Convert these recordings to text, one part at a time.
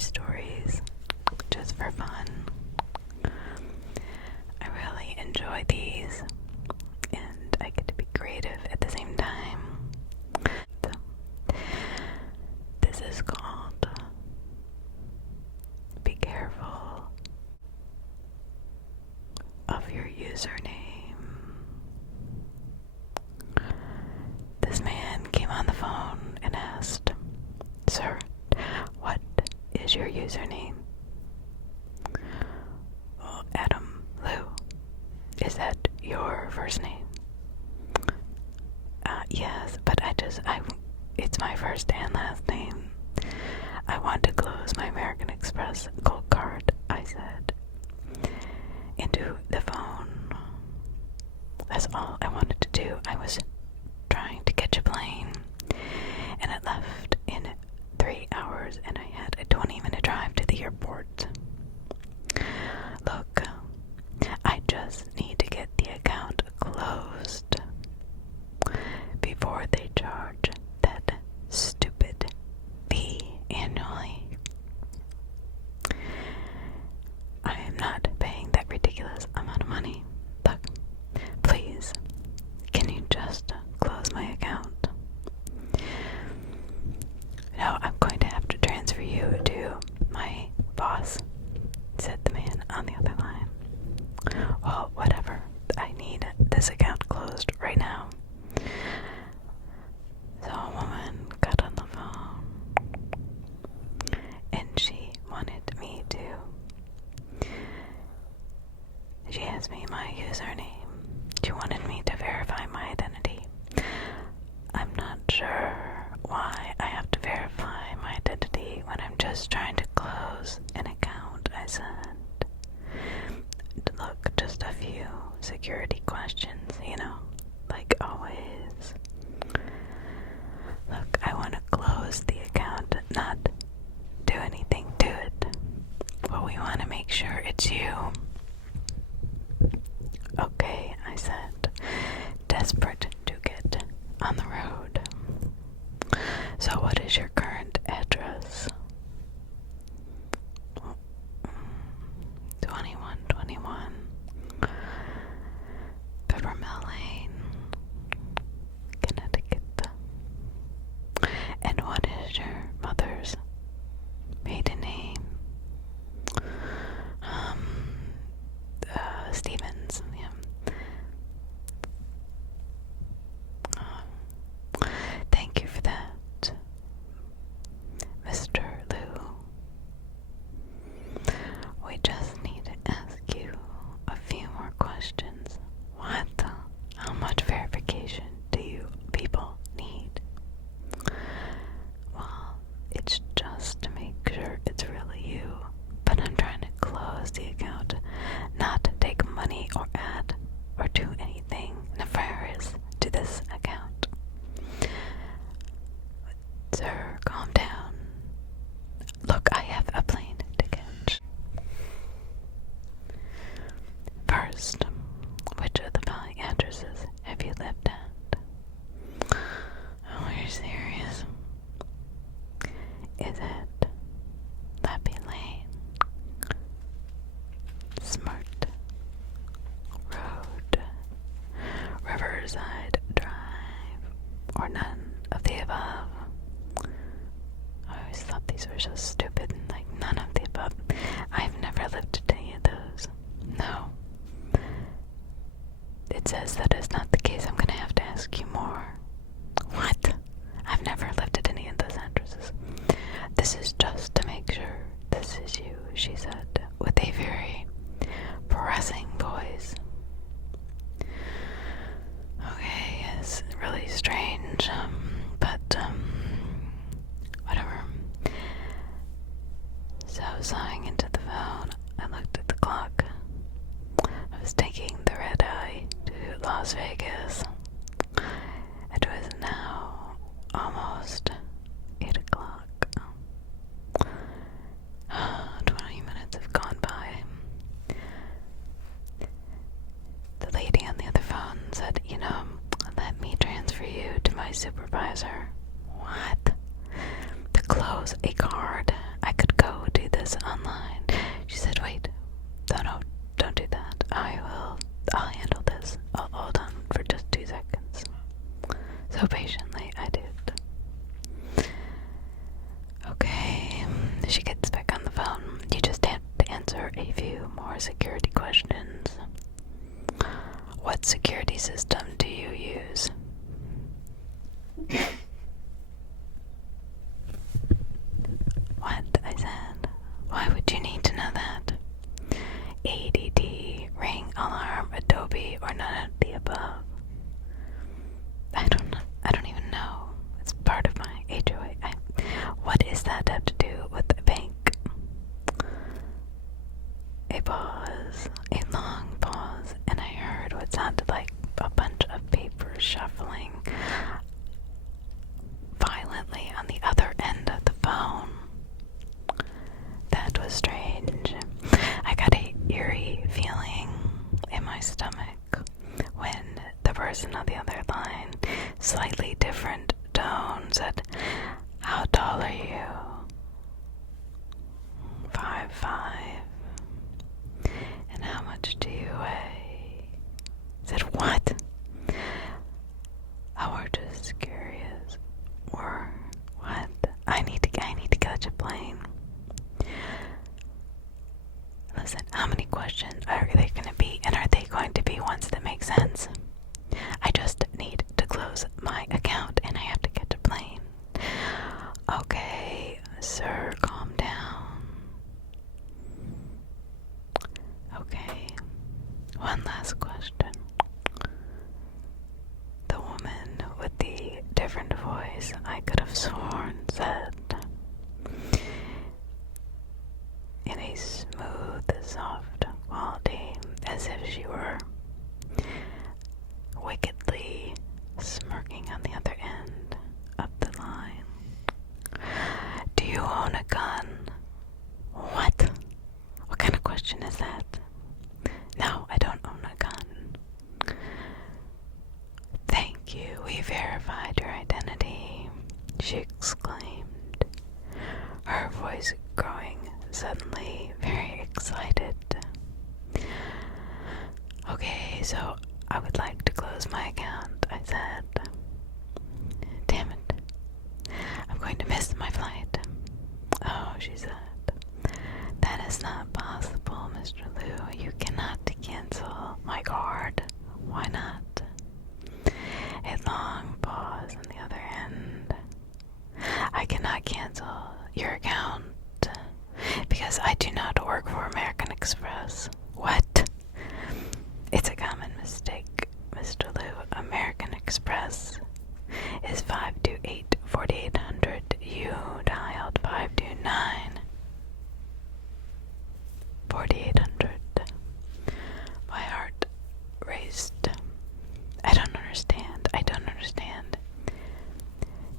stories just for fun. I really enjoy these, and I get to be creative at the same time. So, this is called Be Careful of Your Username. This man came on the phone and asked, "Sir, what is your username?" "Well, Adam Lou. Is that your first name?" Yes, but it's my first and last name. I want to close my American Express gold card," I said into the phone. That's all I wanted to do. I was trying to catch a plane, and it left in 3 hours, and I had a 20-minute drive to the airport. Look, I just need to get the account closed before they charge that stupid fee annually. I am not paying that ridiculous amount of money. Look, please, can you just close my account? "No, I'm going to have to transfer you to my boss," said the man on the other line. "Well, whatever. I need this account closed right now." So a woman got on the phone, and she asked me my username. She wanted me to verify my identity. I'm not sure why I have to verify my identity when I'm just trying to close an account, I said. "Look, just a few security questions, like always. Look, I want to close the account, not do anything to it. But we want to make sure it's you." "Okay," I said, desperate to get on the road. "So what is your current address?" 2121 Peppermill Lane, Connecticut. "And what is your mother's maiden name?" Stevens. Yeah. "Thank you for that, Mr. Lou. We just need to ask you a few more questions." "What? How much verification do you people need?" "Well, it's just to make sure it's really you. But I'm trying to close the account, not take money or add or do anything nefarious to this account." "Sir, calm down. Look, I have a plane to catch. First, which of the following addresses have you lived at?" "Oh, you're serious? Is it Lappy Lane, Smart Road, Riverside Drive, or none of the above?" I always thought these were so stupid, like none of the above. I've never lived at any of those. "No. It says that is not the case. I'm gonna have to ask you more." "What? I've never lived at any of those addresses. This is just to make sure this is you," she said with a very pressing voice. Okay, it's really strange, but whatever. So, sighing into the phone, I looked at the clock. I was taking the red eye to Las Vegas. It was now almost 8 o'clock. 20 minutes have gone by. The lady on the other phone said, "Let me transfer you to my supervisor." What? To close a card, I could go to security questions. What security system do you use? What? I said. Why would you need to know that? ADD, Ring, Alarm, Adobe, or none of the above? I don't even know. It's part of my HOA. What does that have to do with the bank? A pause, a long pause, and I heard what sounded like a bunch of papers shuffling violently on the other end of the phone. That was strange. I got an eerie feeling in my stomach when the person on the other line, slightly different tone, said, "How tall are you?" 5'5". "And how much do you weigh?" I said, "What?" "Oh, we're just curious." "Or what?" I need to catch a plane." Listen, how many questions are they going to be, and are they going to be ones that make sense? I just need to close my account, and I have to catch a plane. Okay, sir, calm down. Okay, one last question. The woman with the different voice, I could have sworn, said, in a smooth, soft quality, as if she were wickedly smirking on the other end of the line, "Do you own a gun?" What? What kind of question is that? No, I don't own a gun. "Thank you, we verified your identity," she exclaimed, her voice growing suddenly very excited. "Okay, so I would like to close my account," I said. "Damn it, I'm going to miss my flight." "Oh," she said, "that is not possible, Mr. Liu. You cannot cancel my card." "Why not?" A long pause on the other end. "I cannot cancel your account because I do not work for American Express." "What?" "It's a common mistake, Mr. Liu. American Express is 528-4800. You dialed 529-4800. My heart raced. I don't understand.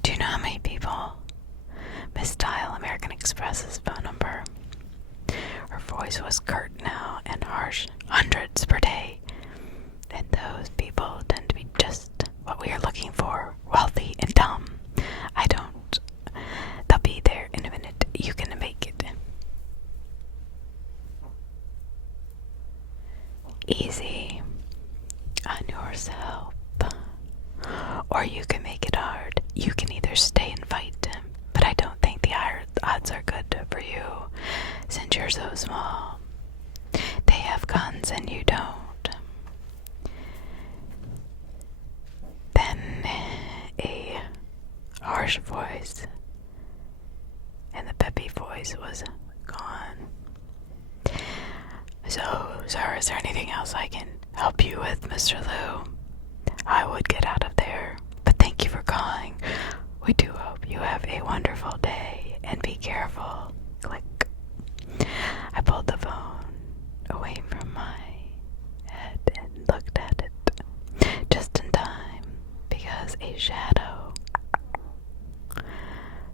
Do you know how many people misdial American Express's phone number?" Her voice was curt now and harsh. "Hundreds per day. And those people tend to be just what we are looking for, wealthy and dumb. I don't. They'll be there in a minute. You can make it easy on yourself, or you can make it hard. You can either stay and fight, but I don't think the odds are good for you since you're so small. They have guns and you don't." Then a harsh voice, and the peppy voice was gone. "So, sir, is there anything else I can help you with, Mr. Liu? I would get out of there, but thank you for calling. We do hope you have a wonderful day, and be careful." Click. I pulled the phone away from my head and looked at it just in time, because a shadow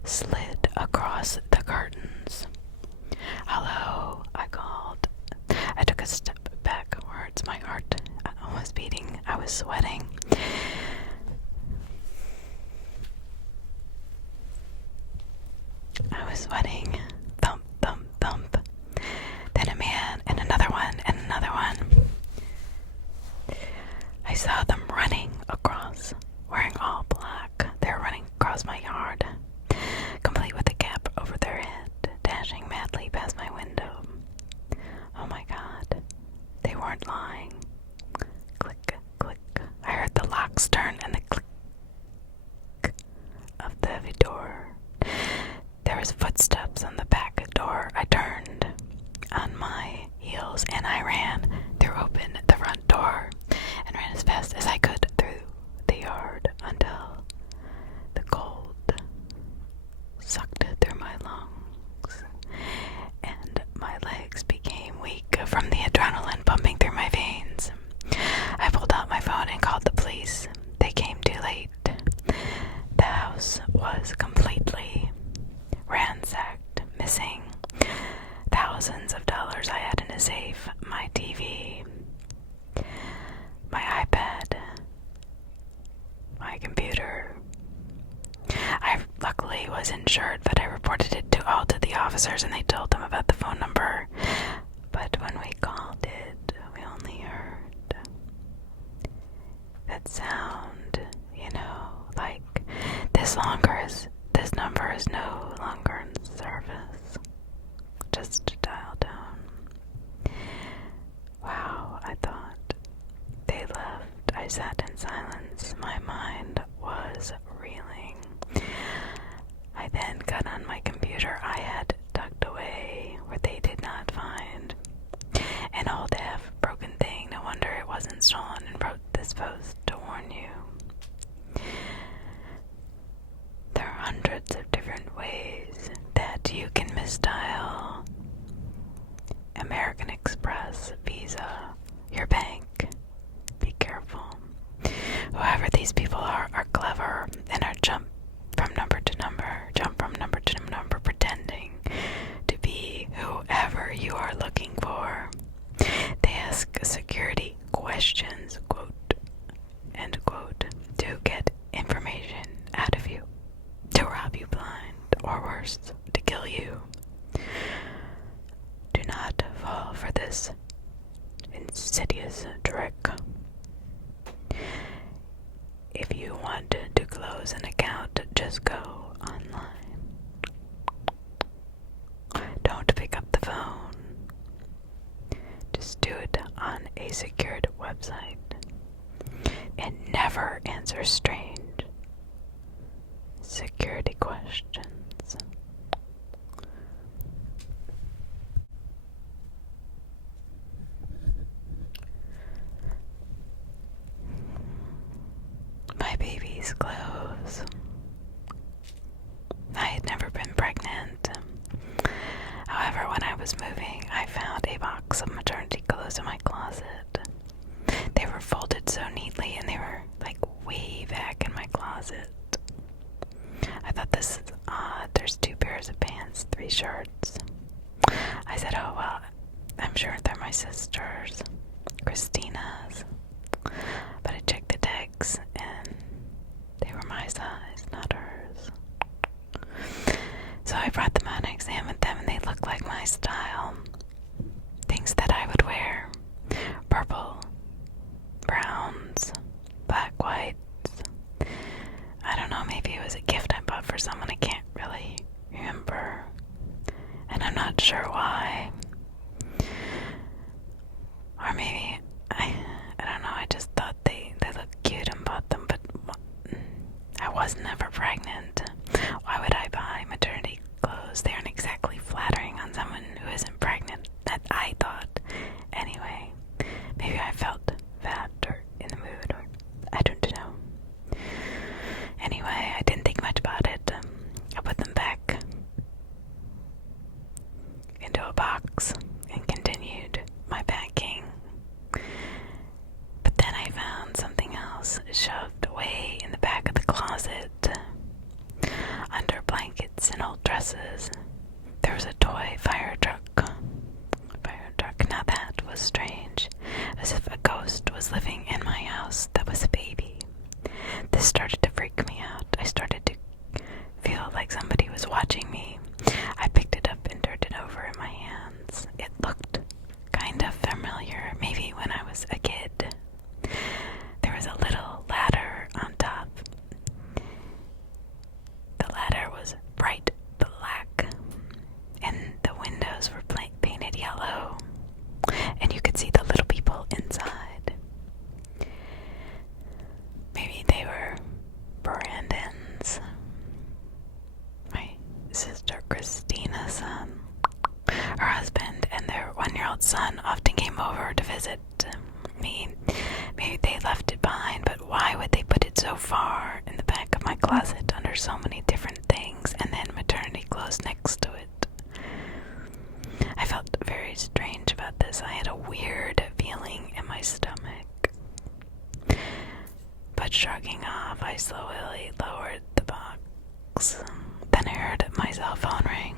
slid across the curtains. "Hello," I called. I took a step backwards, my heart was beating. I was sweating. missing. Thousands of dollars I had in a safe, my TV, my iPad, my computer. I luckily was insured, but I reported it all to the officers and they told them about the phone number. But when we called it, we only heard that sound, like this number is no longer in service. Just dial down. Wow, I thought. They left. I sat in silence. My mind was reeling. I then got on my computer I had tucked away where they did not find. An old half-broken thing. No wonder it wasn't stolen, and wrote this post to warn you. There are hundreds of different ways that you can misdial American Express, Visa, your bank. Be careful. Whoever these people are clever and are jump from number to number, pretending to be whoever you are looking for. They ask security questions, quote, end quote, to get information out of you, to rob you blind, or worse, to kill you. Do not fall for this insidious trick. If you want to close an account, just go online. Don't pick up the phone. Just do it on a secured website. And never answer strange security questions. My baby's clothes. I had never been pregnant. However, when I was moving, I found a box of maternity clothes in my closet. They were folded so neatly and they were like way back in my closet. I thought, this is odd. There's 2 pairs of pants, 3 shirts. I said, oh well, I'm sure they're my sister's, Christina's. But I checked the tags and they were my size, not hers. So I brought them out and examined them, and they looked like my style. Things that I would wear. Purple, browns, black, whites. I don't know, maybe it was a gift I bought for someone. I can't really remember. And I'm not sure why. Or maybe, I don't know, I just thought they looked cute and bought them, but I was never pregnant. Why would I buy maternity clothes? They aren't exactly flattering on someone who isn't pregnant, that I thought. Anyway, maybe I felt fat or in the mood, or I don't know. Anyway, I didn't think much about it. I put them back into a box and continued my packing. But then I found something else shoved away in the back of the closet. Under blankets and old dresses, there was a toy fire truck. Now that was strange, as if a ghost was living in my house that was a baby. This started to freak me out. I started to feel like somebody was watching me. I picked it up and turned it over in my hands. It looked kind of familiar, maybe when I was a kid. There was a little ladder on top. The ladder was bright black, and the windows were painted yellow, and you could see the little people inside. Maybe they were Brandon's, my sister Christina's son. Her husband and their 1-year-old son often came over to visit me. Maybe they left it behind, but why would they put it so far in the back of my closet under so many different things, and then maternity clothes next to it? I felt very strange about this. I had a weird feeling in my stomach. But shrugging off, I slowly lowered the box. Then I heard my cell phone ring.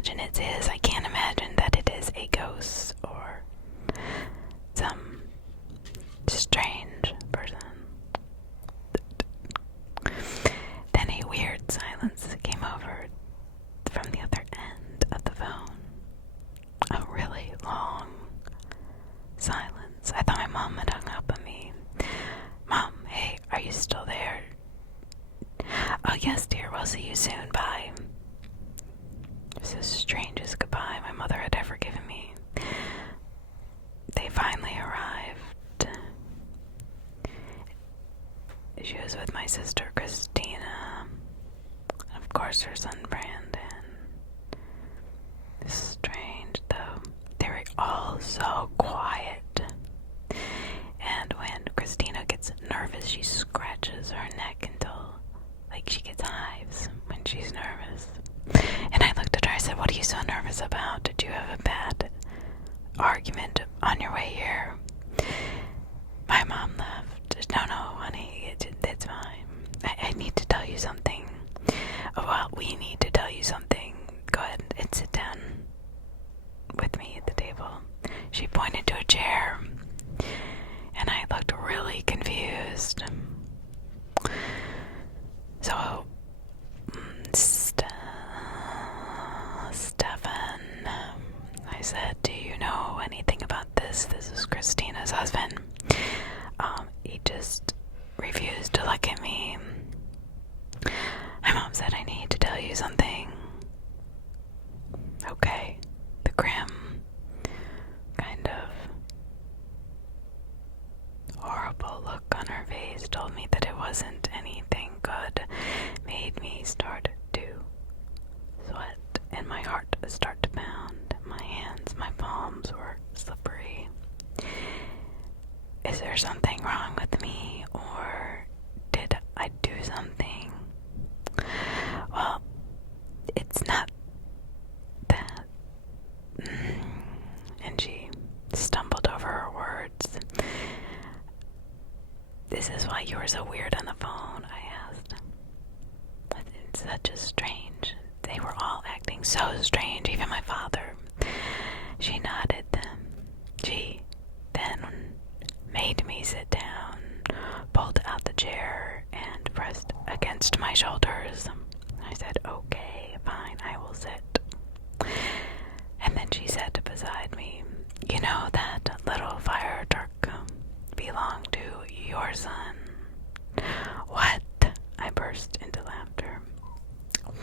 imagine it is. I can't imagine that it is a ghost or some strange person. Then a weird silence came over from the other end of the phone. A really long silence. I thought my mom had hung up on me. Mom, hey, are you still there? Oh, yes, dear. We'll see you soon. Bye. It was the strangest goodbye my mother had ever given me. They finally arrived. She was with my sister Christina, and of course her son Brandon. It's strange, though. They were all so quiet. And when Christina gets nervous, she scratches her neck until, she gets hives when she's nervous. And I looked at her, I said, "What are you so nervous about? Did you have a bad argument on your way here?" My mom laughed. No, honey, it's fine. I need to tell you something. Oh, well, we need to tell you something. Go ahead and sit down with me at the table. She pointed to a chair, and I looked really confused. So, Stefan, I said, "Do you know anything about this? This is Christina's husband." He just refused to look at me. My mom said, "I need to tell you something." Okay. The grim, kind of horrible look on her face told me that it wasn't anything good. Made me start to sweat and my heart start to pound. My hands, my palms were slippery. Is there something wrong with me, or did I do something? Well, it's not that. And she stumbled over her words. "This is why you were so weird on the phone," I asked. It's such a strange. They were all acting so strange, even my father. She nodded. She then made me sit down, pulled out the chair, and pressed against my shoulders. I said, "Okay, fine, I will sit." And then she said beside me, "You know that little fire truck belonged to your son." What? I burst into laughter.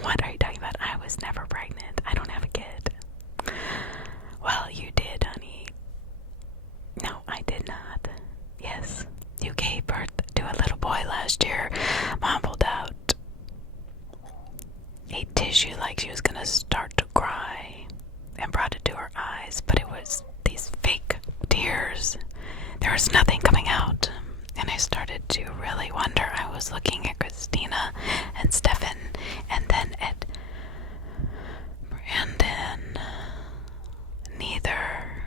"What are you talking about? I was never pregnant. I don't have a kid." "Well, you did, honey." "No, I did not." "Yes, you gave birth to a little boy last year." Mom pulled out a tissue like she was gonna start to cry and brought it to her eyes, but it was these fake tears. There was nothing coming out, and I started to really wonder. I was looking at Christina and Stefan, and then at Brandon. Neither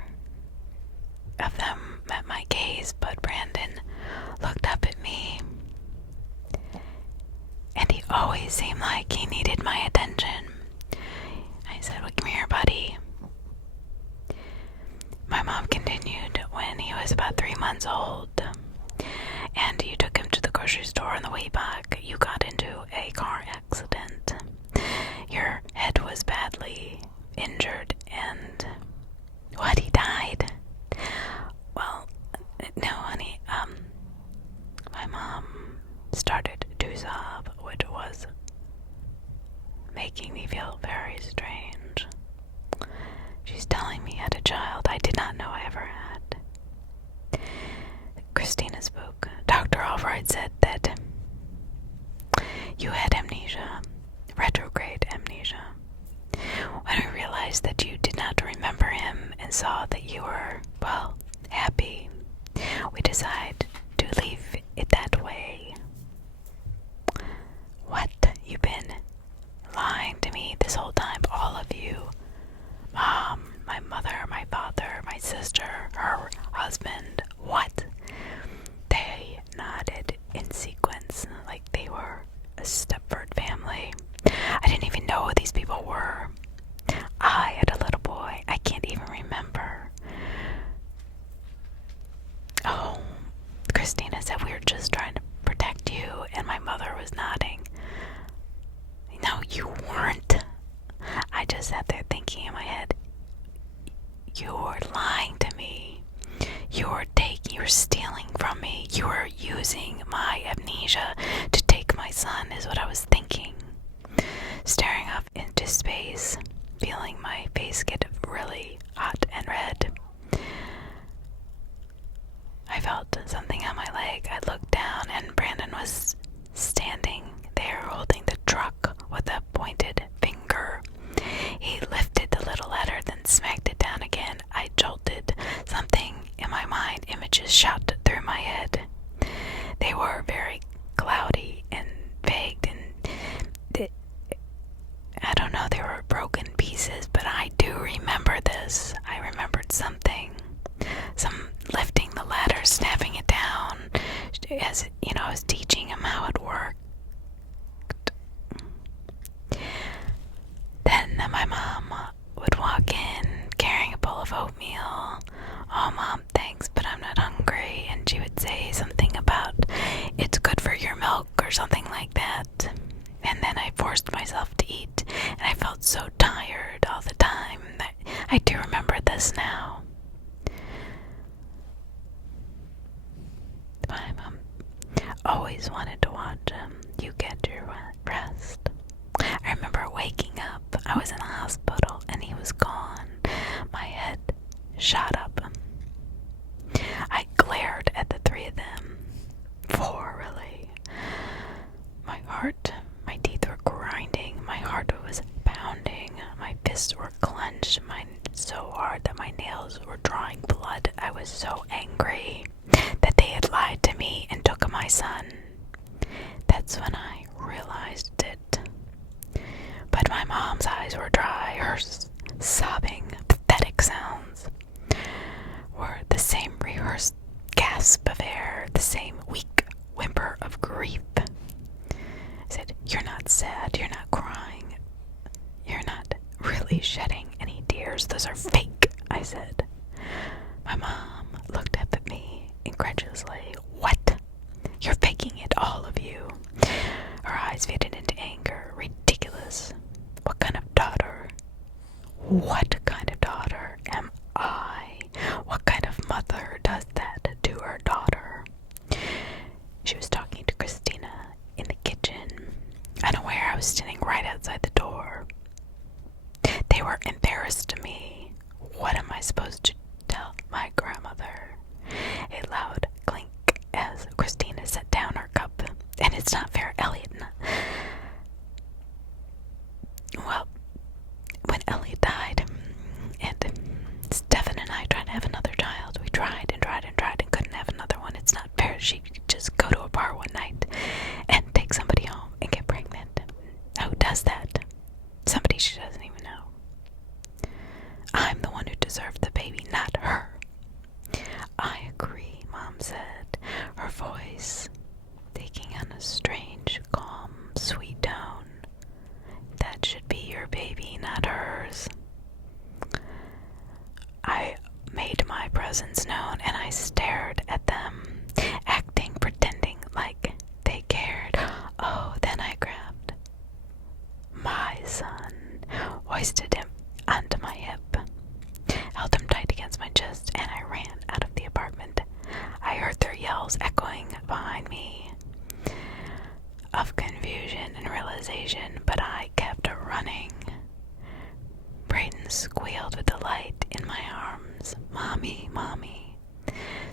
of them met my gaze, but Brandon looked up at me, and he always seemed like he needed my attention. I said, "Well, come here, buddy." My mom continued, "When he was about 3 months old, and you took him to the grocery store on the way back, you got into a car accident. Your head was badly injured, and what, he died?" "Well, no, honey, my mom started to sob, which was making me feel very strange. She's telling me I had a child I did not know I ever had. Christina spoke. "Dr. Albright said that you had amnesia, retrograde amnesia. When I realized that you did not remember him and saw that you were, well, happy, we decided to leave it that way." "What? You've been lying to me this whole time, all of you? Mom, my mother, my father, my sister, her husband. What?" They nodded in sequence, like they were a Stepford family. I didn't even know who these people were. just trying to protect you. And my mother was nodding. No, you weren't. I just sat there thinking in my head, you're lying to me. You're stealing from me. You're using my amnesia to take my son, is what I was thinking. Staring off into space, feeling my face get really hot and red. I felt something on my leg. I looked down and Brandon was standing there holding the truck with a pointed finger. He lifted the little ladder, then smacked it down again. I jolted. Something in my mind, images shot through my head. They were very cloudy and vague, and I don't know, they were broken pieces, but I do remember this. I remembered something. Some lifting the ladder, snapping it down. As you know, I was teaching him how it worked. Then my mom would walk in carrying a bowl of oatmeal. Oh, Mom, thanks, but I'm not hungry. And she would say something about, it's good for your milk or something like that. And then I forced myself to eat, and I felt so tired all the time. I do remember this now. My mom always wanted to watch You Get Your Rest. I remember waking up. I was in the hospital, and he was gone. My head shot up. I glared at the three of them. Four, really. My heart, my teeth were grinding. My heart was pounding. My fists were clenched, mine so hard that my nails were drawing blood. I was so angry that they had lied to me and took my son. That's when I realized it. But my mom's eyes were dry. Her sobbing, pathetic sounds were the same rehearsed gasp of air, the same weak whimper of grief. I said, you're not sad, you're not crying, you're not really shedding any tears, those are fake, I said. My mom looked up at me incredulously. What? You're faking it, all of you. Her eyes faded into anger. Ridiculous. What kind of daughter? What kind of daughter am I? What kind of mother does that to her daughter? She was talking to Christina in the kitchen, unaware I was standing right outside the door. They were embarrassed of me. What am I supposed to tell my grandmother? A loud clink as Christina set down her cup. And it's not fair, Elliot. Well, when Elliot died, and Stefan and I tried to have another child, we tried and tried and tried and couldn't have another one. It's not fair. She could just go to a bar one night and take somebody home and get pregnant. Who does that? Somebody she doesn't even know. I'm the one who deserved the baby, not her. I agree, Mom said, her voice taking on a strange, calm, sweet tone. That should be your baby, not hers. I made my presence known and I stared at them, pretending like they cared. Oh, then I grabbed my son, hoisted him onto my hip, held him tight against my chest, and I ran out of the apartment. I heard their yells echoing behind me of confusion and realization, but I kept running. Brayden squealed with delight in my arms. Mommy, Mommy,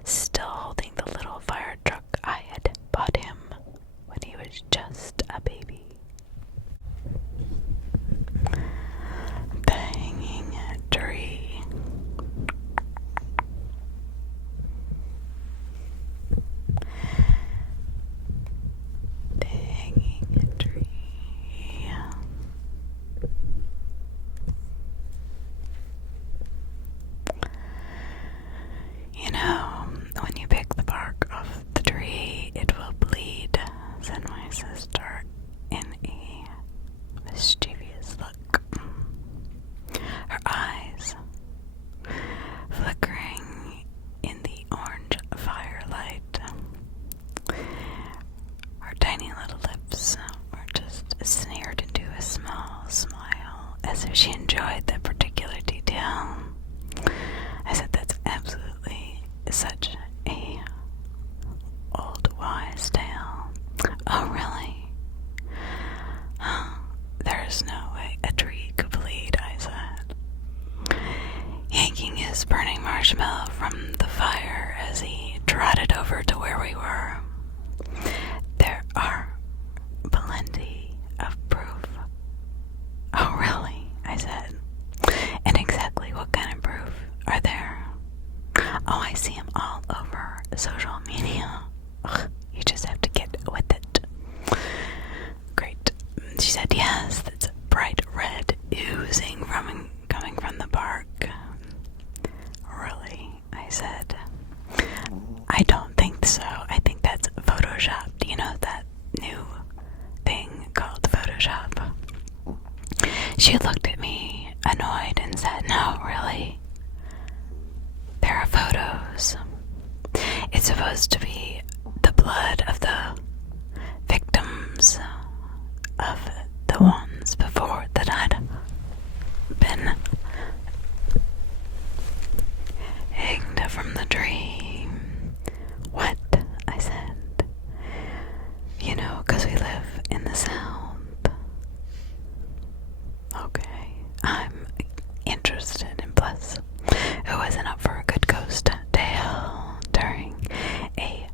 still holding the little fire truck I had bought him when he was just a baby. The Hanging Tree. The Hanging Tree. You know, when you pick the bark off the tree, it will bleed, said my sister in a mischievous look. Her eyes flickering in the orange firelight. she enjoyed that particular detail. I said, that's absolutely such a old wives' tale. Oh, really? There's no way a tree could bleed, I said, yanking his burning marshmallow from the fire as he trotted over to where we were. There are plenty of proof. Oh, really? I said. And exactly what kind of proof are there? Oh, I see them all over social media. Ugh, you just have to get with it. Great. She said, yes, that's bright red oozing coming from the bark. Really? I said. I don't think so. I think that's photoshopped. You know that new thing called Photoshop? She looked at me, annoyed, and said, no, really? There are photos. It's supposed to be the blood of the victims of the ones before that I'd been hanged from the tree. What? I said. You know, 'cause we live in the South. Okay, I'm interested, and plus, who isn't up for a good ghost tale during a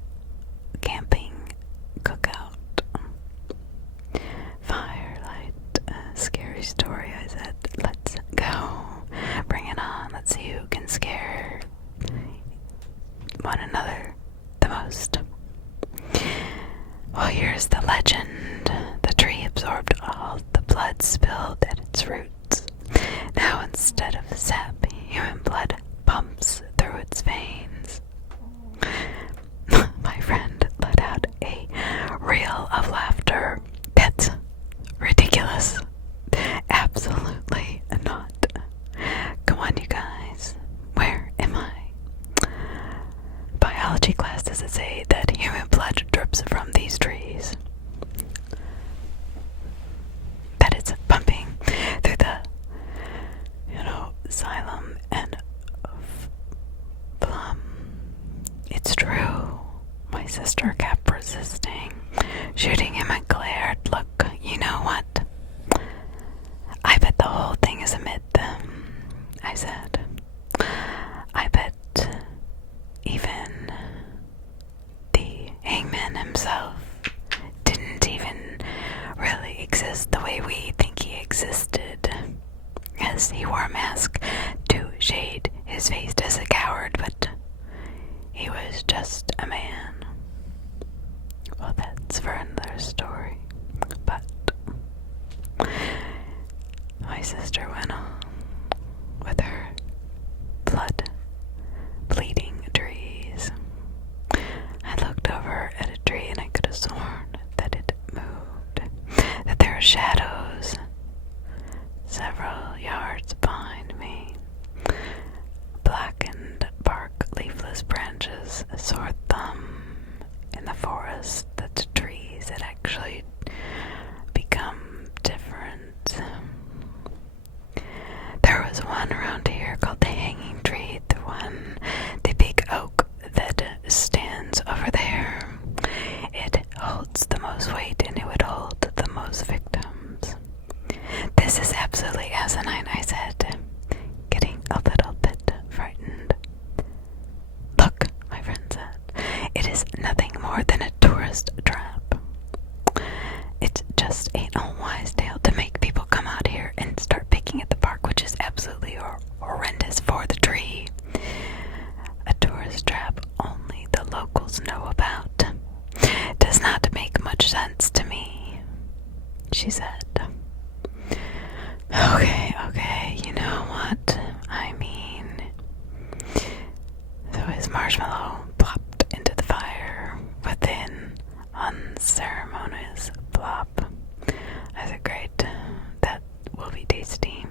camping cookout? Firelight, scary story, I said. Let's go. Bring it on. Let's see who can scare one another the most. Well, here's the legend. The tree absorbed all the blood spilled at its roots. Now, instead of sap, human blood pumps through its veins. My friend let out a reel of laughter. That's ridiculous. Absolutely not. Come on, you guys. Where am I? Biology class does it say that human blood drips from these trees? That it's pumping through the, xylem and phloem. It's true. My sister kept resisting. Shooting him, I glared. Look, you know what? I bet the whole thing is a myth, I said. I bet even the hangman himself didn't even really exist the way we think he existed. Yes, he wore a mask to shade his face as a coward, but he was just a man. Well, that's for another story. But my sister went on with her blood bleeding trees. I looked over at a tree and I could have sworn that it moved, that there were shadows several yards behind me. Blackened bark, leafless branches, a sore thumb in the forest that the trees had actually become different. There was one around here called the hanging tree, the big oak that stands over there. It holds the most weight and it would hold the most victims. This is absolutely asinine, I said, getting a little bit frightened. Look, my friend said, it is nothing more than a tourist trap. It's just an old wise tale to make people come out here and start picking at the bark, which is absolutely horrendous for the tree. A tourist trap only the locals know about. Does not make much sense to me, she said. Okay, you know what I mean. So his marshmallow plopped into the fire with an unceremonious plop. I said, great, that will be tasty.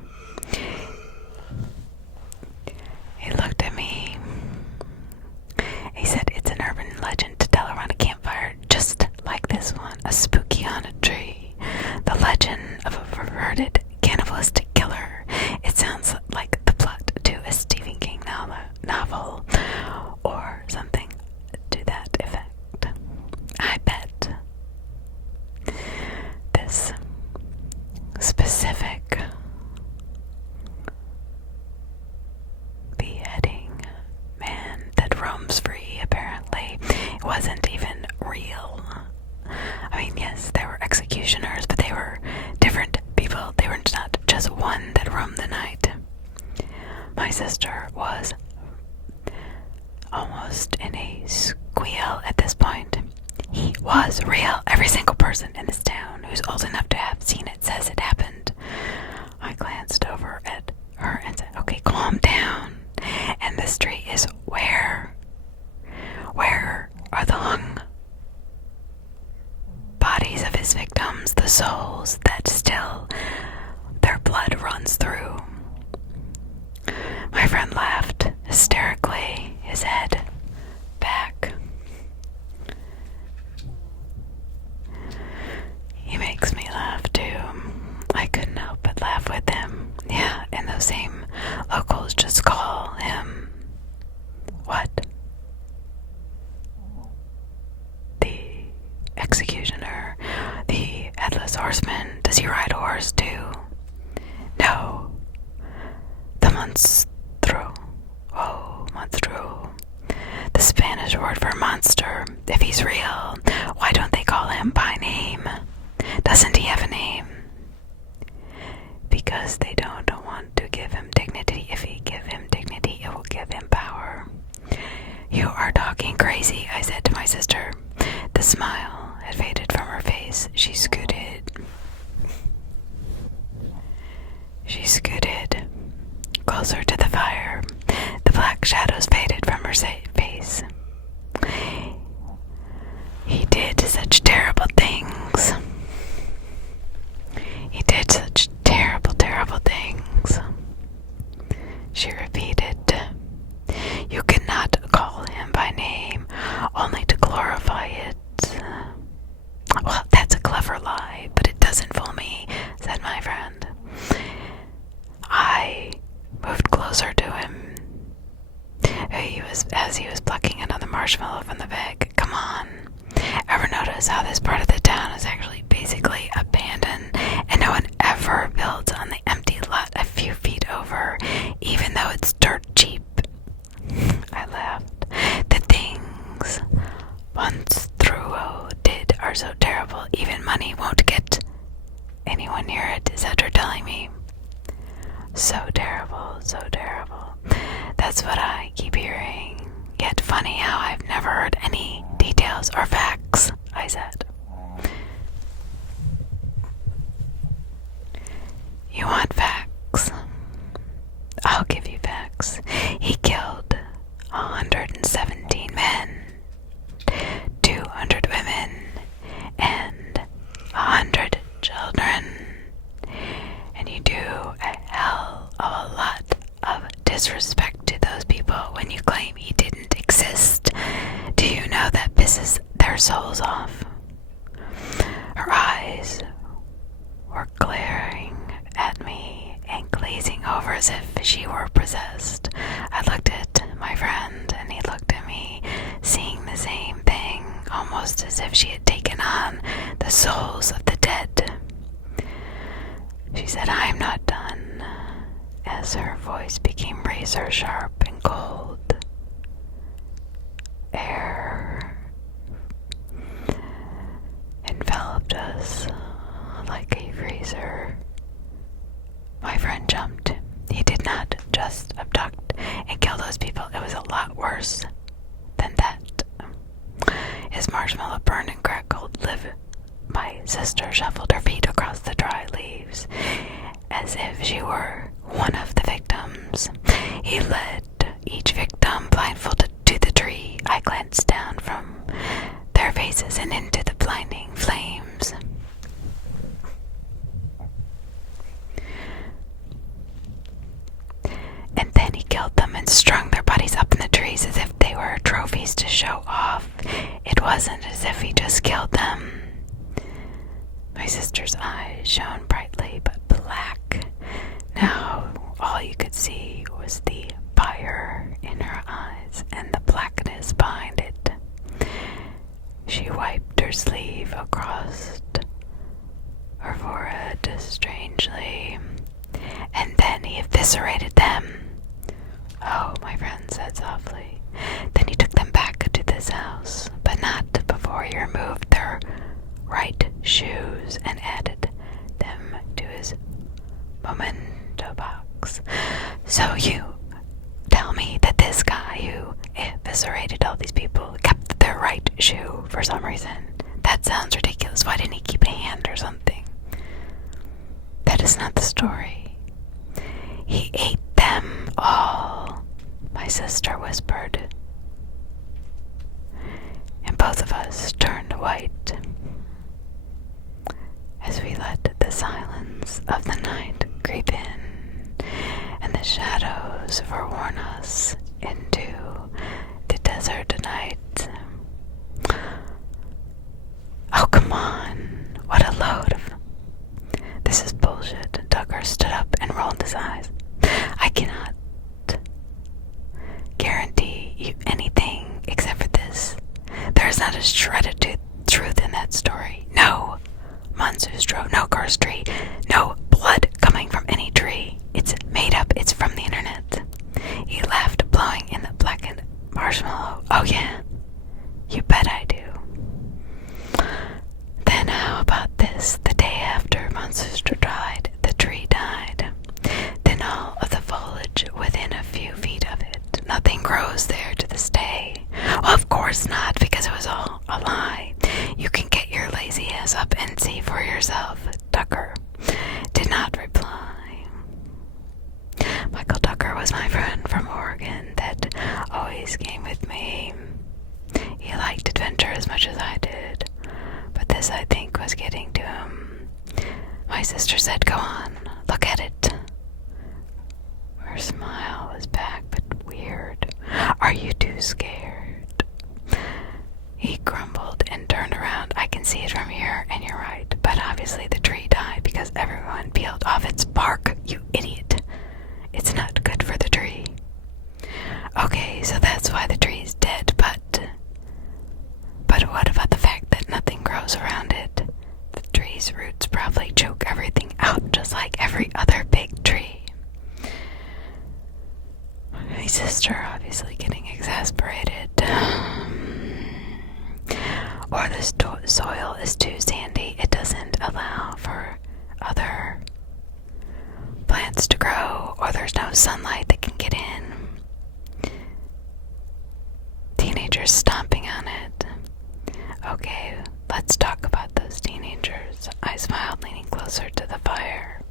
He looked at me. He said, it's an urban legend to tell around a campfire just like this one, a spooky haunted tree. The legend of a perverted cannibalistic killer town who's old enough to have seen it says it happened. I glanced over at her and said, okay, calm down. And the street is where? Where are the hung bodies of his victims, the souls that still their blood runs through? My friend laughed hysterically, his head back. He makes me laugh too. I couldn't help but laugh with him. Yeah, and those same locals just call him what? The executioner, the headless horseman. Does he ride a horse too? No. The monstro. Oh, monstro. The Spanish word for monster. If he's real, why don't they call him by name? Doesn't he have a name? Because they don't want to give him dignity. If we give him dignity, it will give him power. You are talking crazy, I said to my sister. The smile had faded from her face. She scooted closer to the fire. The black shadows faded from her face. He did such terrible things. He did such terrible, terrible things. She repeated. You cannot call him by name, only to glorify it. Well, that's a clever lie, but it doesn't fool me, said my friend. I moved closer to him. As he was plucking another marshmallow from the bag. Come on. Ever notice how this part of the town is actually basically abandoned and no one ever builds on the empty lot a few feet over, even though it's dirt cheap? I laughed. The things Monstruo did are so terrible, even money won't get anyone near it. Is that you're telling me? So terrible, so terrible. That's what I keep hearing. Yet funny how I've never heard any details or facts, I said. You want facts? I'll give you facts. He killed 117 men, 200 women, and 100 children. And you do a hell of a lot of disrespect to those people when you claim he didn't exist. Do you know that pisses their souls off? Her eyes were glaring at me and glazing over as if she were possessed. I looked at my friend and he looked at me, seeing the same thing, almost as if she had taken on the souls of the dead. She said, I'm not done, as her voice became razor sharp and cold. Air enveloped us like a freezer. My friend jumped. He did not just abduct and kill those people. It was a lot worse than that. His marshmallow burned and crackled. My sister shuffled her feet across the dry leaves as if she were one of the victims. He led each victim blindfolded to the tree. I glanced down from their faces and into the blinding flames. And then he killed them and strung their bodies up in the trees as if they were trophies to show off. It wasn't as if he just killed them. My sister's eyes shone brightly but black. Now all you could see was the fire in her eyes and the blackness behind it. She wiped her sleeve across her forehead strangely, and then he eviscerated them. Oh, my friend said softly. Then he took them back to this house, but not before he removed their right shoes and added them to his memento box. So you tell me that this guy who eviscerated all these people kept their right shoe for some reason. That's sounds ridiculous. Why didn't he keep a hand or something? That is not the story. He ate them all, my sister whispered. And both of us turned white as we let the silence of the night creep in, and the shadows forewarn us into the desert night. Oh, come on. What a load of... This is bullshit. Tucker stood up and rolled his eyes. I cannot guarantee you anything except for this. There is not a shred of truth in that story. No monsters drove, no cursed tree, no blood coming from any tree. It's made up. It's from the internet. He laughed, blowing in the blackened marshmallow. Oh yeah, you bet I do. Then how about this? The day after Monster died, the tree died. Then all of the foliage within a few feet of it. Nothing grows there to this day. Well, of course not, because it was all a lie. You can get your lazy ass up and see for yourself. Tucker did not reply. Michael Tucker was my friend from Oregon that always came with me. He liked adventure as much as I did, but this, I think, was getting to him. My sister said, "Go on, look at it." Her smile was back, but weird. "Are you too scared?" He grumbled and turned around. "I can see it from here, and you're right, but obviously the tree died because everyone peeled off its bark, you idiot. It's not good for the tree." Okay, so that's why the tree's dead, but what about the fact that nothing grows around it? The tree's roots probably choke everything out just like every other big tree. My sister obviously getting exasperated. Or the soil is too sandy. It doesn't allow for other plants to grow, or there's no sunlight that can get in. Teenagers stomping on it. Okay, let's talk about those teenagers. I smiled, leaning closer to the fire,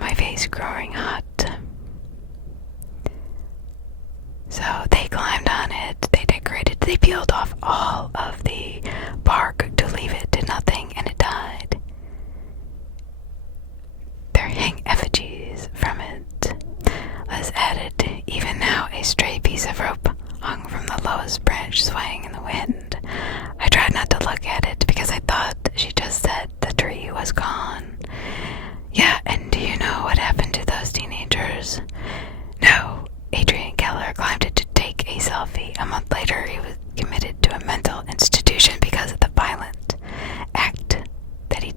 my face growing hot. So they climbed on it, they decorated, they peeled off all of the bark to leave it to nothing, and it died. There hang effigies from it. Let's add it. Even now, a stray piece of rope hung from the lowest branch, swaying in the wind. I tried not to look at it because I thought she just said the tree was gone. Yeah, and do you know what happened to those teenagers? No. Adrian Keller climbed it to take a selfie. A month later, he was committed to a mental institution because of the violent act that he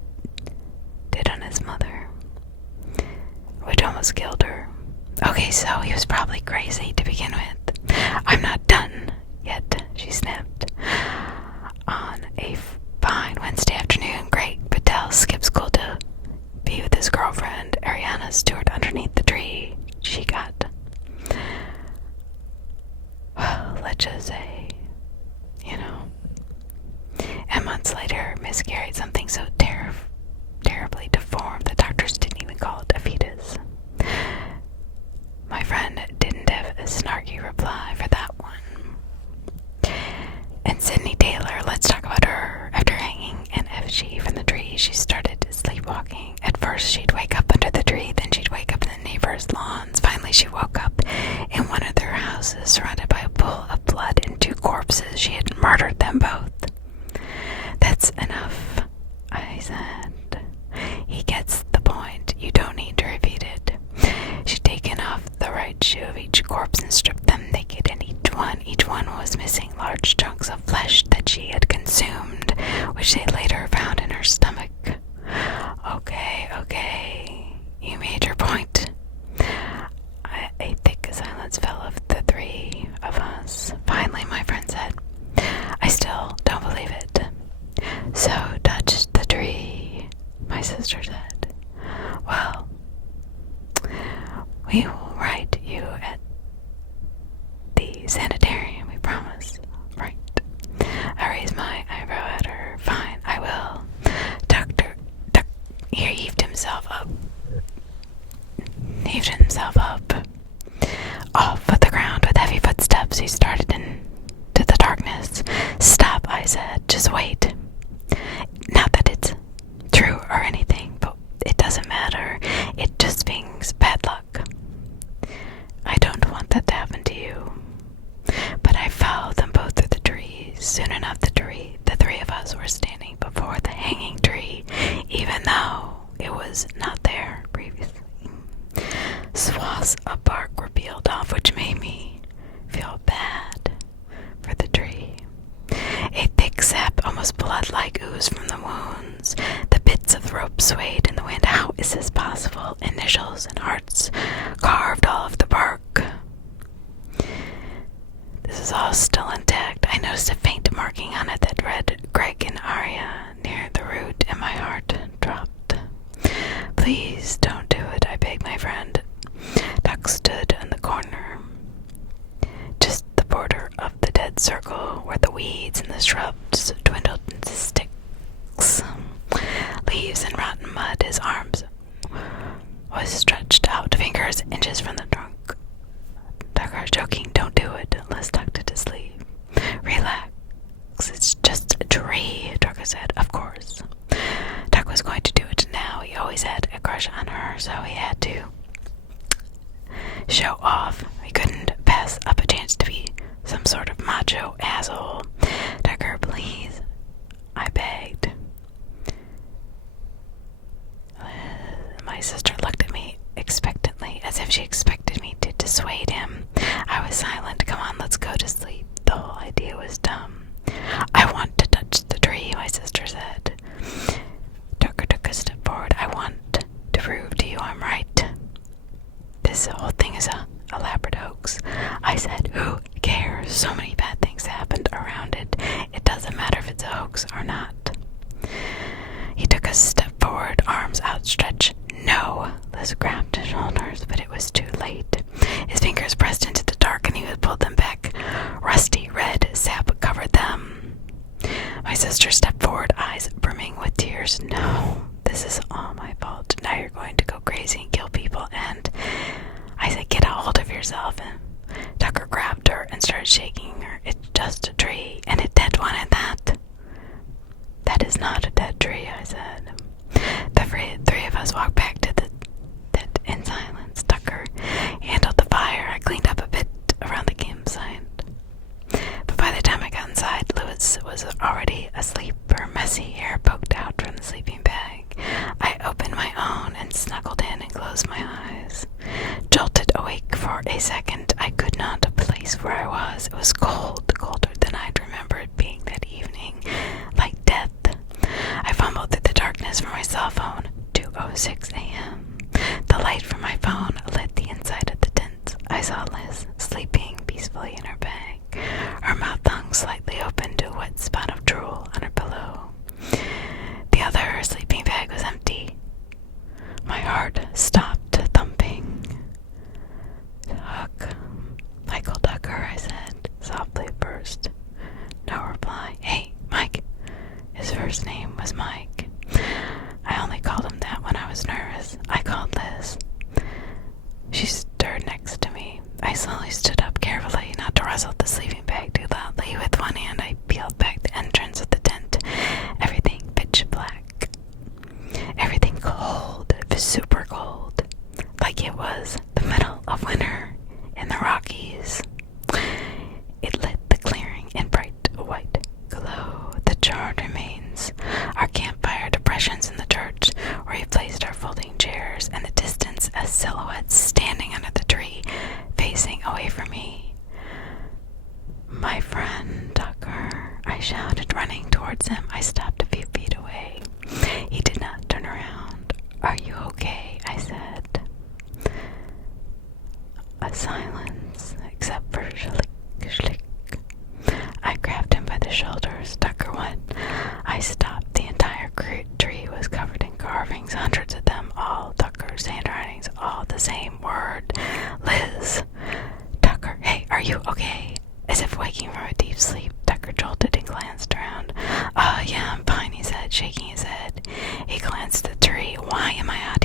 did on his mother, which almost killed her. Okay, so he was probably crazy to begin with. I'm not done yet, she snapped. On a fine Wednesday afternoon, Greg Patel skipped school to be with his girlfriend, Ariana Stewart, underneath the tree she got. Well, let's just say, and months later, miscarried something so terribly deformed the doctors didn't even call it a fetus. My friend didn't have a snarky reply for that one. And Sydney Taylor, let's talk about her. After hanging an effigy from the tree, she started sleepwalking. At first, she'd wake up under the tree, then she'd wake up in the neighbors' lawns. Finally, she woke up in one of their houses, surrounded by a pool of blood and two corpses. She had murdered them both. That's enough, I said. He gets the point. You don't need to repeat it. She'd taken off the right shoe of each corpse and stripped them naked, and each one was missing large chunks of flesh that she had consumed, which they later found in her stomach. Okay, you made your point. A thick silence fell over the three of us. Finally, my friend said, I still don't believe it. So touched the tree, my sister said. Well, we will write you at the sanitarium, we promise. Right. I raised my eyebrow at her. Fine. himself up. Off of the ground with heavy footsteps, he started into the darkness. "Stop," I said. "Just wait." Not that it's true or anything, but it doesn't matter. It just means bad luck. I don't want that to happen to you. But I followed them both through the trees. Soon enough, the three of us were standing before the hanging tree, even though it was not there previously. Swaths of bark were peeled off, which made me feel bad for the tree. A thick sap, almost blood-like, oozed from the wounds. The bits of the rope swayed in the wind. How is this possible? Initials and hearts carved all over the bark. This is all still intact. I noticed a faint marking on it that read Greg and Arya near the root, and my heart dropped. "Please don't do it," I begged my friend. Duck stood in the corner, just the border of the dead circle where the weeds and the shrubs dwindled into sticks, leaves, and rotten mud. His arms was stretched out, fingers inches from the trunk. Tucker was joking. "Don't do it." Les tucked at his sleeve. "Relax, it's just a tree," Tucker said. Of course. Tuck was going to do it now. He always had a crush on her, so he had to show off. He couldn't pass up a chance to be some sort of macho asshole. "Tucker, please," I begged. My sister looked at me expectantly, as if she expected me to dissuade him. I was silent. "Come on, let's go to sleep." The whole idea was dumb. "I want to touch the tree," my sister said. Tucker took a step forward. "I want to prove to you I'm right. This whole thing is a elaborate hoax," I said. "Who cares? So many bad things happened around it. It doesn't matter if it's a hoax or not." He took a step forward, arms outstretched. "No!" Liz grabbed his shoulders, but it was too late. His fingers pressed into the dark and he would pull them back. Rusty red sap covered them. My sister stepped forward, eyes brimming with tears. "No, this is all my fault. Now you're going to go crazy and kill people." And I said, "Get a hold of yourself." And Tucker grabbed her and started shaking her. "It's just a tree, and a dead one at that." "That is not a dead tree," I said. The three of us walked back to the tent in silence. Tucker handled the fire. I cleaned up a bit around the campsite. But by the time I got inside, Lewis was already asleep, her messy hair poked out from the sleeping bag. I opened my own and snuggled in and closed my eyes. Jolted awake for a second, I could not place where I was. It was cold, colder than I'd remembered being that evening, like death. I fumbled through the darkness for my cell phone. 2:06 a.m. The light from my phone lit the inside of the tent. I saw Liz sleeping peacefully in her bag. Her mouth hung slightly open to a wet spot of drool on her pillow. The other sleeping bag was empty. My heart stopped thumping. "Tuck, Michael Tucker," I said, softly at first. No reply. "Hey, Mike." His first name was Mike. I only called him that when I was nervous. I called Liz. She stirred next to me. I slowly stood up carefully, not to rustle the sleeping bag too loudly. With one hand, I peeled back the entrance of the tent. Everything pitch black. Everything cold. It was super cold. Like it was the middle of winter in the Rockies. It lit the clearing in bright white glow. The charred remains, our campfire depressions in the church where we placed our folding chairs, and the distance as silhouettes standing under the tree, facing away from me. "My friend, Tucker," I shouted, running towards him. I stopped a few feet away. He did not turn around. "Are you okay?" I said. A silence, except for schlick, schlick. I grabbed him by the shoulders. "Tucker, what?" I stopped. The entire tree was covered in carvings, hundreds of them, all Tucker's handwritings, all the same word. "Liz." "Tucker, hey, are you okay?" As if waking from a deep sleep, Tucker jolted and glanced around. Yeah, I'm fine," he said, shaking his head. He glanced at the tree. "Why am I out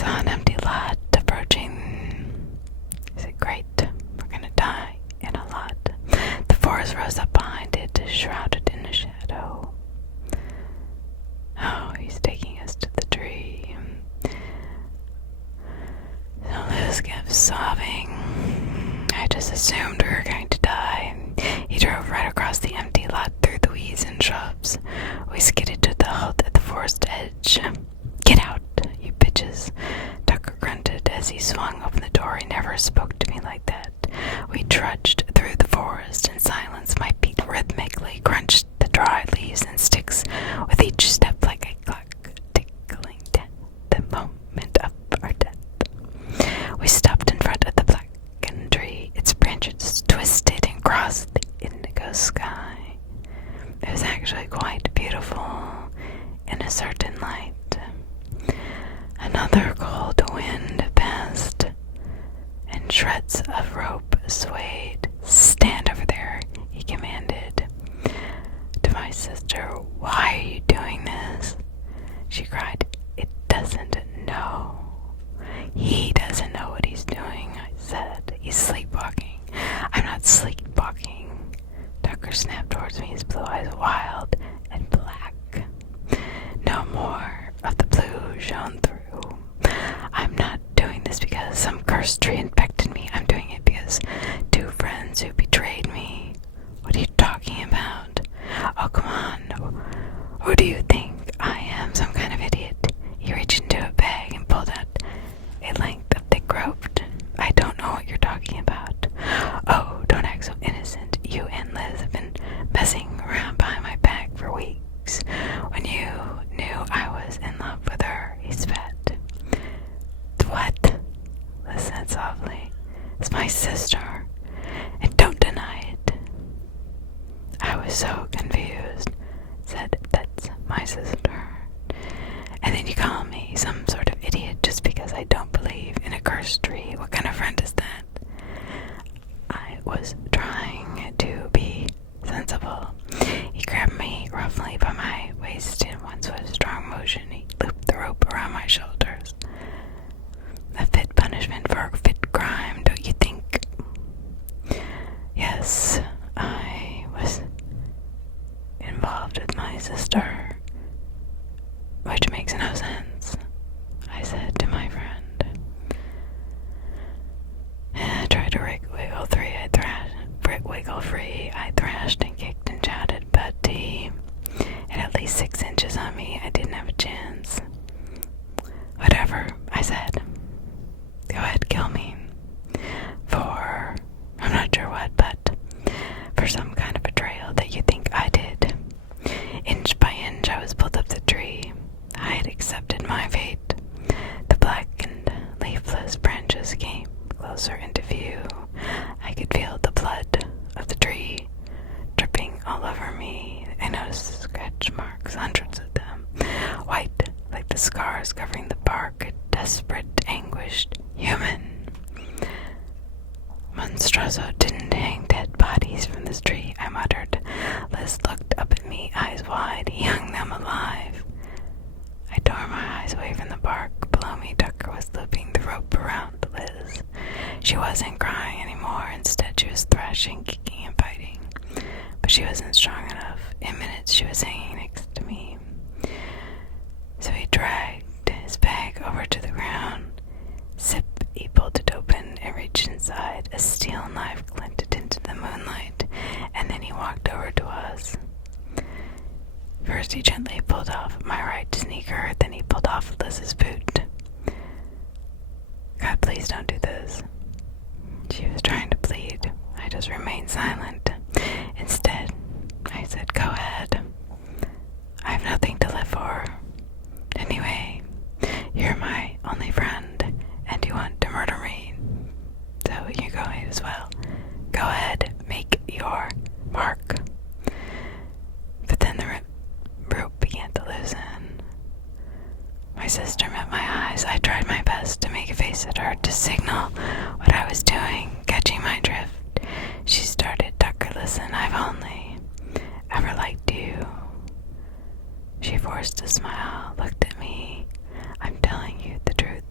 saw an empty lot approaching. I said, great, we're gonna die in a lot. The forest rose up behind it, shrouded in a shadow. Oh, he's taking us to the tree. So Liz kept sobbing. I just assumed we were going to die. He drove right across the empty lot through the weeds and shrubs. We skidded to the halt at the forest edge. Get out, you bitches, Tucker grunted as he swung open the door. He never spoke to me like that. We trudged through the forest in silence. My feet rhythmically crunched the dry leaves and sticks with each step like a clock tickling death, the moment of our death. We stopped in front of the blackened tree. Its branches twisted and crossed the indigo sky. It was actually quite beautiful in a certain light. Another cold wind passed, and shreds of rope swayed. Stand over there, he commanded. To my sister, why are you doing this? She cried. It doesn't know. He doesn't know what he's doing, I said. He's sleepwalking. I'm not sleepwalking. Tucker snapped towards me, his blue eyes wild and black. No more of the blue shone through. I'm not doing this because some cursed tree infected me. I'm doing it because two friends who betrayed me. What are you talking about? Oh, come on. Who do you think I am? Some kind of idiot. He reached into a bag and pulled out a length of thick rope. I don't know what you're talking about. Oh, don't act so innocent. You and Liz have been messing around behind my back for weeks. When you knew I was in love with her, he spat. What? Liz said softly. It's my sister, and don't deny it. I was so confused. Said, that's my sister. And then you call me some sort of idiot just because I don't believe in a cursed tree. What kind of friend is that? I was trying to be sensible. He grabbed me roughly by my waist in one swift, strong motion. He looped the rope around my shoulders. A fit punishment for a fit crime, don't you think? Yes, I was involved with my sister, which makes no sense, I said to my friend. I tried to wiggle free. I thrashed and kicked and shouted, but he had at least 6 inches on me. I didn't have a chance. Whatever, I said. Go ahead, kill me. For, I'm not sure what, but for some kind of betrayal that you think I did. Inch by inch, I was pulled up the tree. I had accepted my fate. The blackened, leafless branches came closer into view. I could feel the blood of the tree dripping all over me. I noticed scratch marks, hundreds of them, white like the scars covering the bark, desperate, anguished, human. Monstroso didn't hang dead bodies from this tree, I muttered. Liz looked up at me, eyes wide. He hung them alive. I tore my eyes away from the bark. Below me, Tucker was looping the rope around Liz. She wasn't crying anymore. Instead, she was thrashing, kicking, and fighting. But she wasn't strong enough. In minutes, she was hanging next to me. So he dragged his bag over to the ground. Zip, he pulled it open and reached inside. A steel knife glinted into the moonlight, and then he walked over to us. First, he gently pulled off my right sneaker, then he pulled off Liz's boot. God, please don't do this. She was trying to plead. I just remained silent. Instead, I said, go ahead. I have nothing to live for. Anyway, you're my only friend, and you want to murder me. So you go ahead as well. Go ahead, make your mark. But then the rope began to loosen. My sister met my eyes. I tried my best to make a face at her, to signal what I was doing, catching my drift. She started, Tucker, listen, I've only ever liked you. She forced a smile, looked at me. I'm telling you the truth.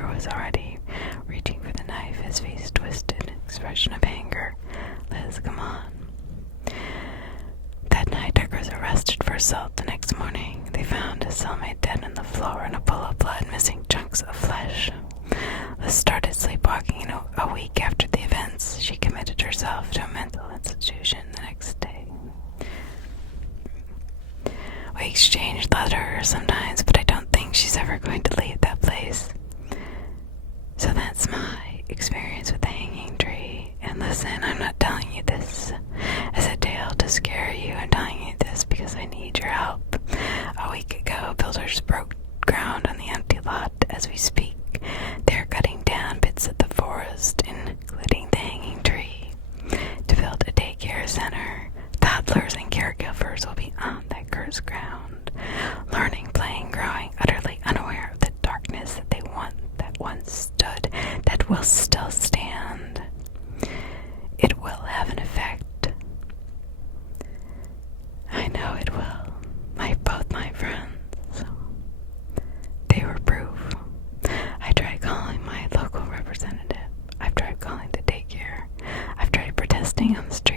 Tucker was already reaching for the knife, his face twisted, an expression of anger. Liz, come on. That night, Tucker was arrested for assault. The next morning, they found his cellmate dead on the floor in a pool of blood, missing chunks of flesh. Liz started sleepwalking a week after the events. She committed herself to a mental institution the next day. We exchanged letters sometimes, but I don't think she's ever going to leave that place. So that's my experience with the hanging tree. And listen, I'm not telling you this as a tale to scare you. I'm telling you this because I need your help. A week ago, builders broke ground on the empty lot as we speak. They're cutting down bits of the forest, including the hanging tree, to build a daycare center. Toddlers and caregivers will be on that cursed ground, learning, playing, growing, utterly unaware of the darkness that once stood, that will still stand. It will have an effect. I know it will. Both my friends, they were proof. I tried calling my local representative. I've tried calling the daycare. I've tried protesting on the street.